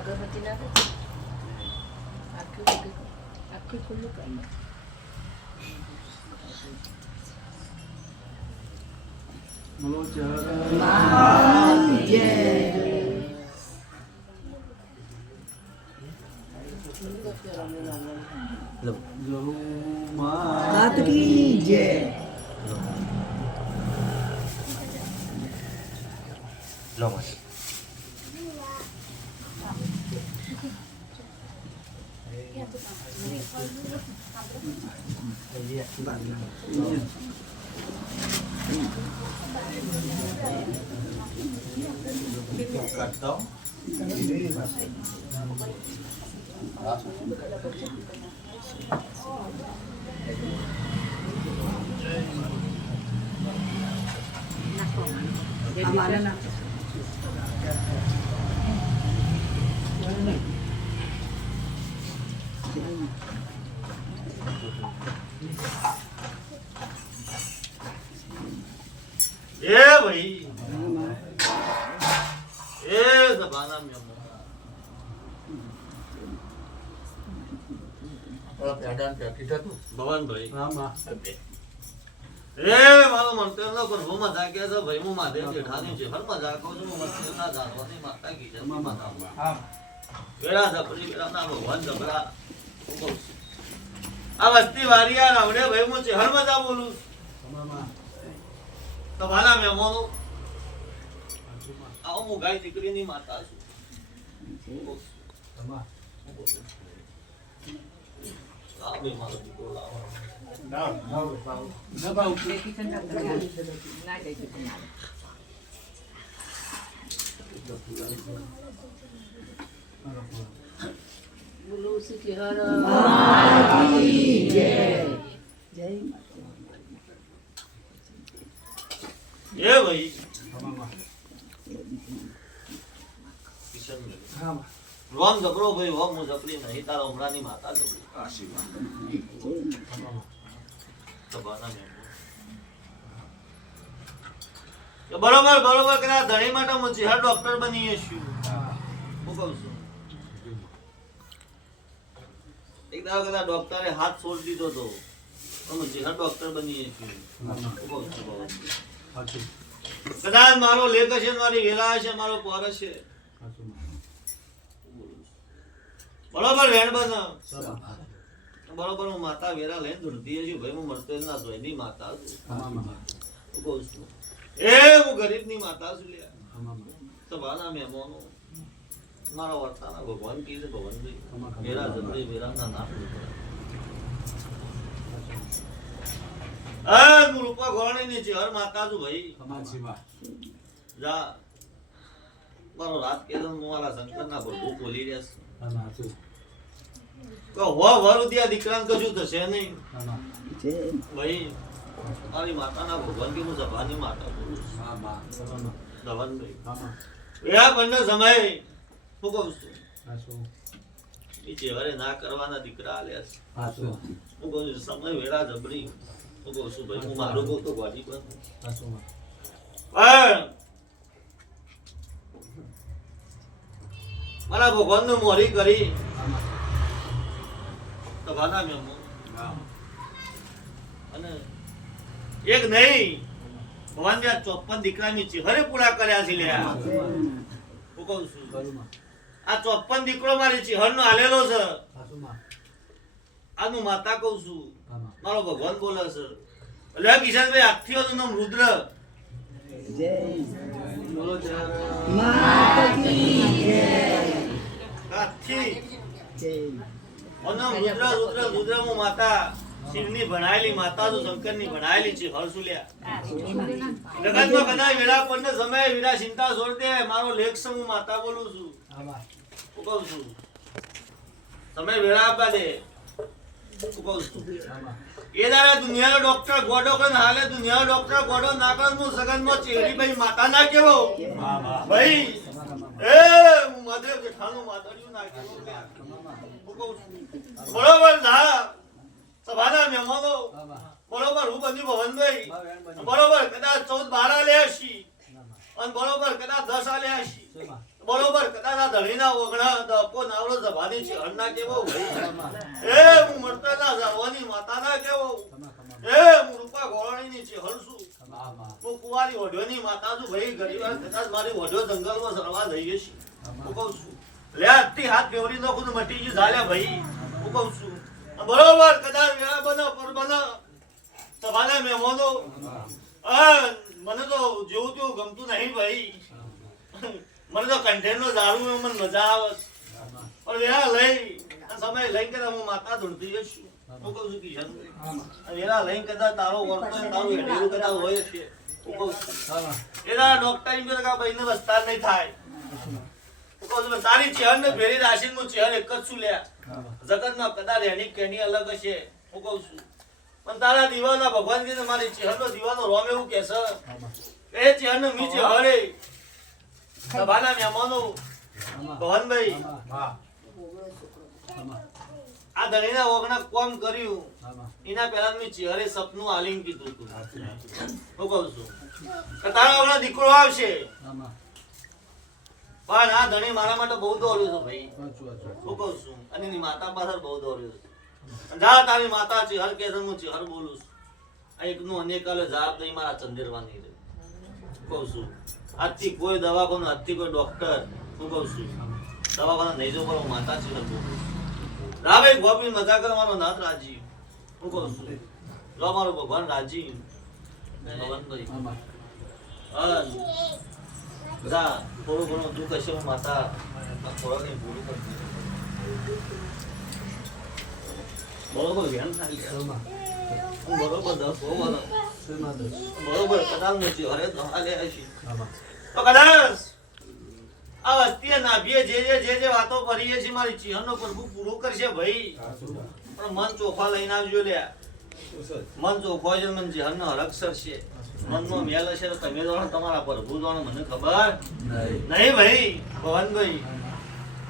અગરબત્તી નાખે આખું ખુલ્લું કરી બોલો જય मात की जय। लो मत करता हूँ हमारा ना ए भाई ए जबाना में और प्यादान क्या किटा तू भगवान भाई हां मां ए मारो मनते न पर वो मजा क्या था भाई मु महादेव के ठानी छे हर मजा को जो मत ना जारवती माता की जय माता हां वेरा जपरी वेरा ना भगवान जबरा आ वस्ती वारिया रावड़े भाई मु हर मजा बोलू मां तो भाला में मोनो आओ मु गाय दीकरी ની માતા છું તમા આ બે મારો દીકરો લાવો ના લેકી ઠંડા ના ગઈ છે બોલો શ્રી હર मात की जय जय ये भाई मां किशन में हां रोम जबरो भाई वो मु जपरी नहीं तारा उमरानी माता जबरी आशीर्वाद तो बाना में तो बरोबर बरोबर करा धणी માટે મુ હર ડોક્ટર બની છું હું કહું છું એક દાવ કદા ડોક્ટરે હાથ છોડ દીધો તો મુ હર ડોક્ટર બની છું હું કહું છું સાચું કદાચ મારો લેખ છે મારી વેલા છે મારો પોર છે સાચું બરોબર વેણ બન સબા બરોબર હું માતા વેરા લઈને ધૂળતી છું ભાઈ હું મરતેલ ના જોઈ ની માતા છું માं હું કહું છું એ હું ગરીબ ની માતા છું લે मां સભાના મહેમાનો મારા વર્તાના ભગવાન કીધે ભગવાન ભાઈ વેરા જબરી વેરા ના નામ એ હું રૂપા ગોણી ની છે હર માતા છું ભાઈ તમારી માં જા મારો રાત કેદન હું મારા શંકર ના ભગવું બોલી રહ્યા છું સાચું તો હો વરુદિયા દીકરાને કશું થશે નહીં માं जय ભાઈ મારી માતાના ભગવાન કે હું સભાની માતા બોલું છું हां मां सबा ધવનભાઈ मां એવા બંને સમય હું કહું છું સાચું એ ચહેવારે ના કરવાના દીકરા આલ્યા છે સાચું હું કહું છું સમય વેરા જબરી હું કહું છું ભાઈ હું મારું કહું તો ગોડી પણ સાચું મારા ભગવાનનું મોરી કરી સભાના મેમો हां અને એક નહીં ભગવાન જે 54 દીકરાની ચહેરે પૂરા કર્યા છે લ્યા હું કહું છું બરોબર આ 54 દીકરો મારી ચહેરનો આલેલો છે સાચું માં આનું માતા કહું છું हां મારો ભગવાન બોલે છે એટલે કિશનભાઈ આખીઓનું નામ રુદ્ર जय બોલો જય मात की जय આખી जय ઓનો રુદ્ર રુદ્ર રુદ્રમો માતા શિવની ભણાયેલી માતા તો શંકરની ભણાયેલી છે હરસુલ્યા જગતમાં કદાચ વેળા પડને સમયે વીરા ચિંતા છોડ દે મારો લેખ છે હું માતા બોલું છું हां હું કહું છું સમય વેળા આપવા દે હું કહું છું हां એ દાડા દુનિયાનો ડોક્ટર ગોડો કરીને હાલે દુનિયાનો ડોક્ટર ગોડો ના કરે હું સગનમાં ચેહરી ભાઈ માતા ના કેવો ભાઈ એ હું મહાદેવ જેઠાનું માતાડ્યું ના કેવો હું કહું છું બરોબર ના સભાના મહેમાનો બરોબર હું બની ભવનભાઈ બરોબર કદાચ 14 12 આલ્યા છી અને બરોબર કદાચ 10 આલ્યા છી બરોબર કદાચ આ ધણીના ઓગણા દપો નાવડો જવાની છે હરના કેવો ભાઈ એ હું મળતેલા જવાની માતાના કેવો એ હું રૂપા ગોળણીની છે હરસુ હું કુવારી ઓઢ્યોની માતા છું ભાઈ ઘણીવાર કદાચ મારી ઓઢ્યો જંગલમાં સરવા જઈએ છીએ હું કહું છું લે આજથી હાથ ફેવરી નો ખુદ મટી ગયું ઝાલ્યા ભાઈ હું કહું છું બરોબર કદાચ વેળા બનો પર બનો સભાના મહેમાનો મને તો જેવું તેવું ગમતું નહીં ભાઈ મને તો કંઠેરનો દારૂ મને મજા આવે પણ વેળા લઈ સમય લઈ કદાચ હું માતા ધૂળતી જઈશું હું કહું છું કિશન વેળા લઈ કદાચ તારો વર્તો તારું હેડેલું કદાચ હોય છે હું કહું છું એના ડોક્ટર એમ કે ભાઈ ને વસ્તાર નહીં થાય હું કહું છું તારી ચહેર ને ભેરી રાશિ નું ચહેર એક જ છું લ્યા જગત માં કદાચ એની કેની અલગ હશે હું કહું છું પણ તારા દીવાના ભગવાન કે મારી ચહેર નો દીવાનો રોમ એવું કે છે એ ચહેર નો મી ચહેરે સભાના મહેમાનો ભવનભાઈ આ ધણીના ઓગણા કોમ કર્યું એના પહેલા મેં ચહેરે સપનું આલીન કીધું હતું હું કહું છું કે તારા ઓગણા દીકરો આવશે પણ આ ધણી મારા માટે બહુ દોડ્યો છે ભાઈ હું કહું છું અને એની માતા પાછળ બહુ દોડ્યો છે જા તારી માતા છે હર કે હું છે હર બોલું છું આ એકનું અનેકાલે જાપ નહીં મારા ચંદેરવાની રે કહું છું આજથી કોઈ દવાખાનું આજથી કોઈ ડોક્ટર હું કહું છું દવાખાના નહીં જો કરો માતા છે હર બોલું રા ભાઈ ગોપી મજા કરવાનો નાથ રાજી હું કહું છું જો મારો ભગવાન રાજી ભગવાનભાઈ જા થોડું ઘણું દુઃખ હશે હું માતા થોડોની ભૂલ કરતી બરોબર ધ્યાન થાય હું બરોબર 10 બરોબર કદાચ નથી હરે દવા લે છે તો કદાચ આ વસ્તીએ નાભીએ જે વાતો કરીએ છે મારી ચિહ્નનો પ્રભુ પૂરો કરશે ભાઈ પણ મન ચોખા લઈને આવજો લ્યા મન ચોખો છે મન ચિહ્નનો હરક્ષર છે મનનો મેલ હશે તો તમે જાણો તમારા પ્રભુ જાણો મને ખબર નહીં ભાઈ ભવનભાઈ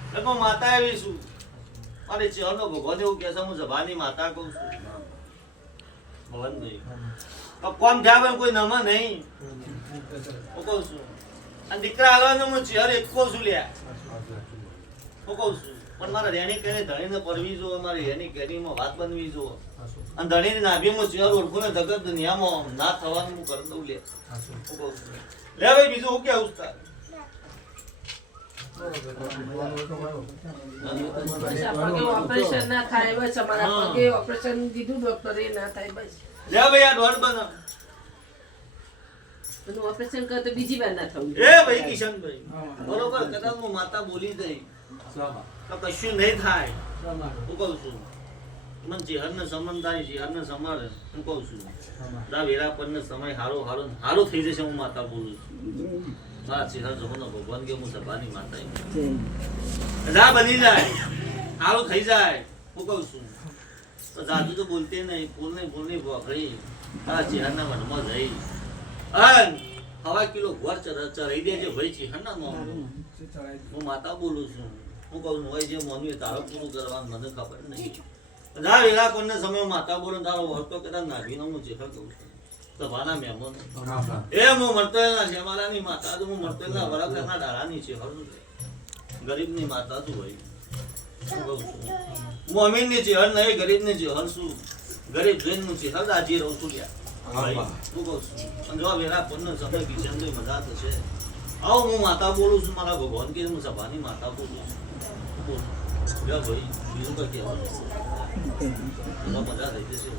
એટલે માતા આવી છું મારી ચિહ્નનો ભગવાન એવું કહે છે હું જવાની માતા કહું છું ભવનભાઈ કોમ થયા પણ કોઈ નમા નહીં હું કહું છું અને દીકરા હાલવાનો હું ચહેર એકકો છું લ્યા હું કહું છું પણ મારે રેણી કરીને ધણીને પરવી જો મારી રેણી કેરીમાં વાત બનવી જો અને ધણીની નાભીમાં ચહેર ઓળખું ને જગત દુનિયામાં ના થવાનું હું કરી દઉં લે હું કહું છું લે ભાઈ બીજું હું કેવું તાર ઓપરેશન ના થાય બસ અમારા પગે ઓપરેશન કીધું ડોક્ટરે ના થાય બસ લે ભાઈ આ દોડ બના ઓપરેશન કર તો બીજી વાર ના થવું એ ભાઈ કિશનભાઈ બરોબર કદાચ હું માતા બોલી દઈ તો કશું નહીં થાય હું કહું છું મને ચહેરને સંબંધ થાય ચહેરને સંભાળે હું કહું છું દા વેરા પરને સમય હારો થઈ જશે હું માતા બોલું છું મારા ચહેરા જોવાનો ભગવાન કે હું સભાની માતા દા બની જાય હારો થઈ જાય હું કહું છું તો જાદુ તો બોલતે નહીં ફૂલ નહીં ભોખરી તારા ચહેરના મનમાં જઈ અન હવા કિલો ઘર ચરાઈ દેજે ભાઈ છે હના નો હું માતા બોલું છું હું કહું છું ભાઈ જે મોનવી તારો પૂરું કરવાનું મને ખબર નહીં જા વેલા કોને સમય માતા બોલું તારો વર્તો કદાચ નાગીનો હું ચેખર કહું છું સભાના મહેમાન એ હું મળતેલના છે અમારાની માતા તો હું મળતેલના વરખના ડાળાની છે હરનું ગરીબની માતા છું ભાઈ હું કહું છું હું અમીરની છે હર નહીં ગરીબની છે હર શું ગરીબ જૈનનું છે હર રાજી રહું છું લ્યા હું કહું છું જો વેરા પૂર્ણ સમય કિશન મજા થશે આવો હું માતા બોલું છું મારા ભગવાન કે હું સભાની માતા બોલું છું ભાઈ બીજું કઈ કહેવાનું મજા થઈ જશે